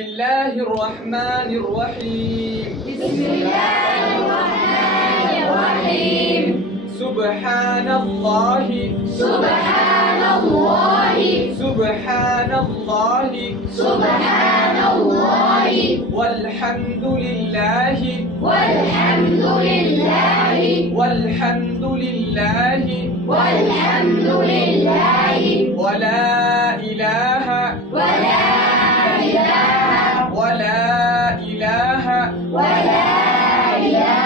الله الرحمن الرحيم. بسم الله الرحمن الرحيم. سبحان الله. سبحان الله. سبحان الله. سبحان الله. والحمد لله. والحمد لله. والحمد لله. والحمد لله. ولا إله. ولا إله. ولا إله. ولا إله.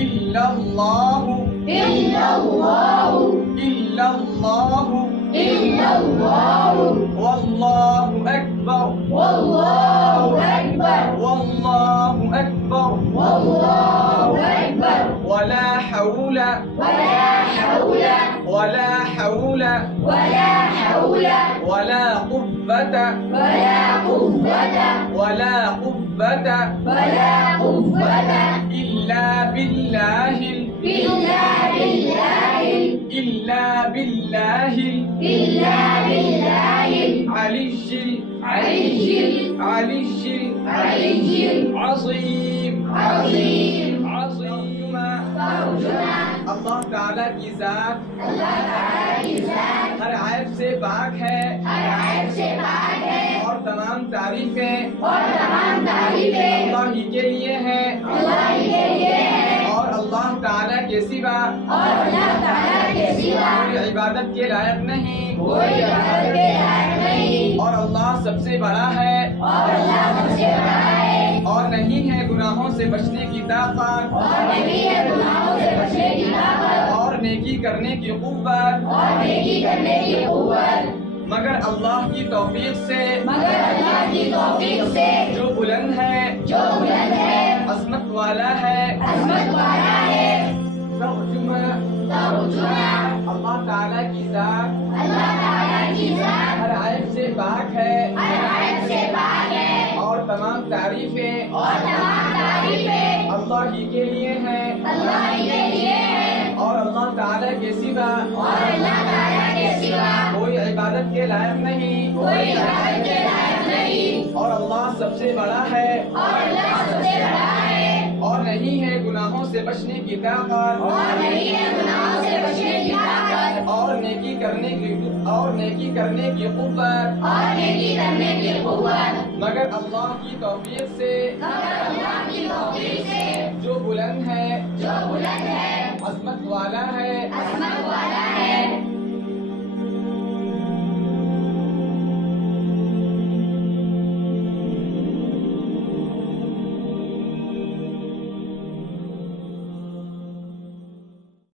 إلا الله. إلا الله. إلا الله. إلا الله. والله أكبر. والله أكبر. والله أكبر. والله أكبر. ولا حول. ولا حول. ولا حول. ولا حول. ولا قوة. ولا قوة. ولا قوة. ولا قوة. إلا بالله. إلا بالله. إلا بالله. إلا بالله. علي علي. علي علي. عظيم. عظيم. عظيم. ترجمة. اللہ تعالیٰ کی ذات اللہ تعالیٰ کی ذات ہر عیب سے پاک ہے ہر عیب سے پاک ہے اور تمام تعریفیں اور تمام تعریفیں اللہ ہی کے لیے ہیں اللہ ہی کے لیے ہیں اور اللہ تعالیٰ کے سوا اور اللہ تعالیٰ کے سوا کوئی عبادت کے لائق نہیں کوئی عبادت کے لائق نہیں اور اللہ سب سے بڑا ہے اور اللہ سب سے بڑا ہے اور نہیں ہے گناہوں سے بچنے کی طاقت اور نہیں ہے گناہوں سے بچنے کی طاقت اور نیکی کرنے کی قوت اور نیکی کرنے کی قوت مگر اللہ کی توفیق سے مگر اللہ کی توفیق سے جو بلند ہے جو بلند ہے عظمت والا ہے عظمت والا ہے ترجمہ ترجمہ اللہ تعالیٰ کی ذات اللہ تعالیٰ کی ذات ہر عیب سے پاک ہے ہر عیب سے پاک ہے اور تمام تعریفیں اور تمام تعریفیں اللہ ہی کے لیے ہیں اللہ ہی کے لیے ہیں اور اللہ تعالیٰ کے سوا اور اللہ تعالیٰ کے سوا کوئی عبادت کے لائق نہیں کوئی عبادت کے لائق نہیں اور اللہ سب سے بڑا ہے اور اللہ سب سے بڑا ہے اور نہیں ہے گناہوں سے بچنے کی طاقت اور نہیں ہے گناہوں سے بچنے کی طاقت اور نیکی کرنے کی قوت اور نیکی کرنے کی قوت مگر اللہ کی توفیق سے مگر اللہ کی توفیق سے جو بلند ہے جو بلند ہے عظمت والا